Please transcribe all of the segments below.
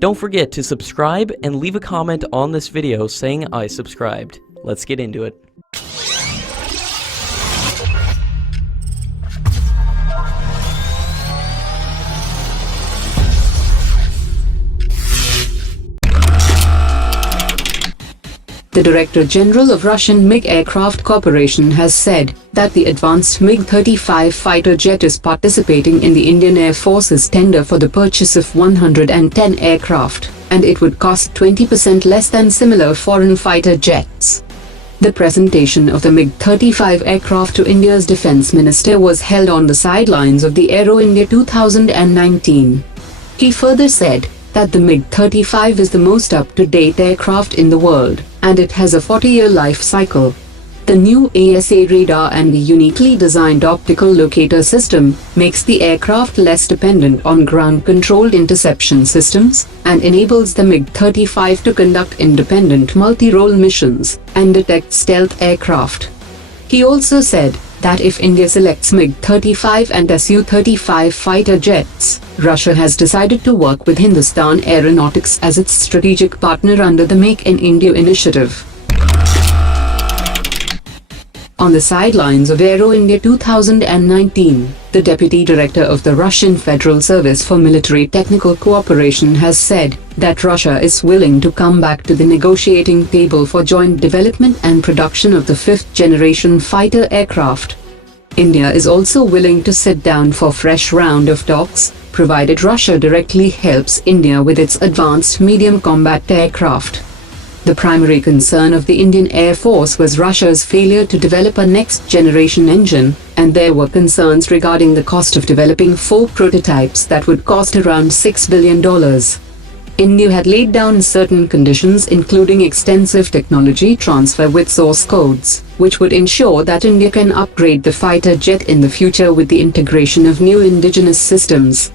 Don't forget to subscribe and leave a comment on this video saying I subscribed. Let's get into it. The Director General of Russian MiG Aircraft Corporation has said that the advanced MiG-35 fighter jet is participating in the Indian Air Force's tender for the purchase of 110 aircraft, and it would cost 20% less than similar foreign fighter jets. The presentation of the MiG-35 aircraft to India's Defence Minister was held on the sidelines of the Aero India 2019. He further said that the MiG-35 is the most up-to-date aircraft in the world, and it has a 40-year life cycle. The new AESA radar and the uniquely designed optical locator system makes the aircraft less dependent on ground-controlled interception systems and enables the MiG-35 to conduct independent multi-role missions and detect stealth aircraft. He also said that if India selects MiG-35 and Su-35 fighter jets, Russia has decided to work with Hindustan Aeronautics as its strategic partner under the Make in India initiative. On the sidelines of Aero India 2019, the Deputy Director of the Russian Federal Service for Military Technical Cooperation has said that Russia is willing to come back to the negotiating table for joint development and production of the fifth-generation fighter aircraft. India is also willing to sit down for a fresh round of talks, provided Russia directly helps India with its advanced medium combat aircraft. The primary concern of the Indian Air Force was Russia's failure to develop a next-generation engine, and there were concerns regarding the cost of developing 4 prototypes that would cost around $6 billion. India had laid down certain conditions including extensive technology transfer with source codes, which would ensure that India can upgrade the fighter jet in the future with the integration of new indigenous systems.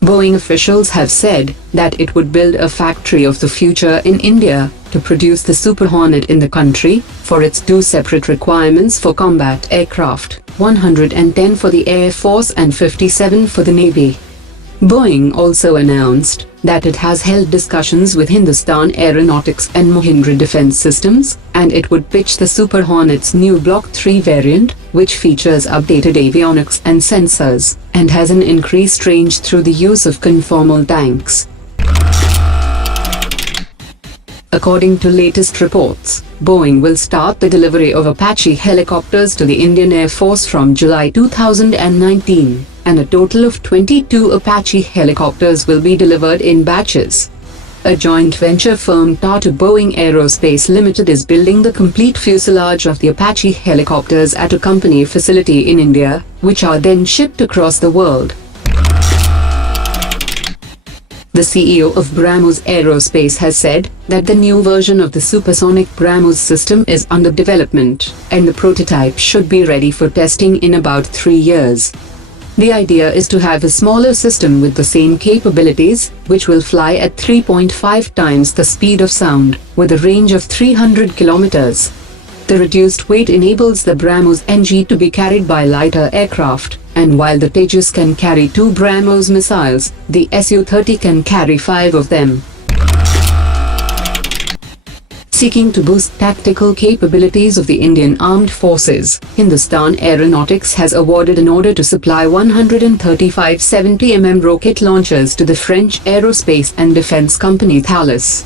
Boeing officials have said that it would build a factory of the future in India to produce the Super Hornet in the country for its 2 separate requirements for combat aircraft, 110 for the Air Force and 57 for the Navy. Boeing also announced that it has held discussions with Hindustan Aeronautics and Mahindra Defence Systems, and it would pitch the Super Hornet's new Block 3 variant, which features updated avionics and sensors, and has an increased range through the use of conformal tanks. According to latest reports, Boeing will start the delivery of Apache helicopters to the Indian Air Force from July 2019, and a total of 22 Apache helicopters will be delivered in batches. A joint venture firm Tata Boeing Aerospace Limited is building the complete fuselage of the Apache helicopters at a company facility in India, which are then shipped across the world. The CEO of BrahMos Aerospace has said that the new version of the supersonic BrahMos system is under development, and the prototype should be ready for testing in about 3 years. The idea is to have a smaller system with the same capabilities, which will fly at 3.5 times the speed of sound, with a range of 300 kilometers. The reduced weight enables the BrahMos NG to be carried by lighter aircraft, and while the Tejas can carry 2 BrahMos missiles, the Su-30 can carry 5 of them. Seeking to boost tactical capabilities of the Indian Armed Forces, Hindustan Aeronautics has awarded an order to supply 135 70mm rocket launchers to the French aerospace and defense company Thales.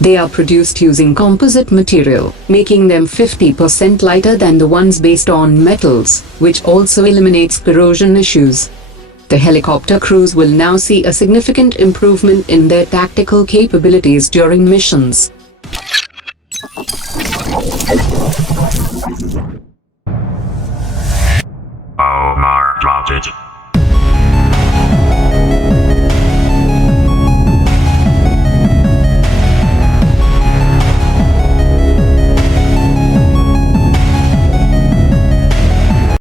They are produced using composite material, making them 50% lighter than the ones based on metals, which also eliminates corrosion issues. The helicopter crews will now see a significant improvement in their tactical capabilities during missions.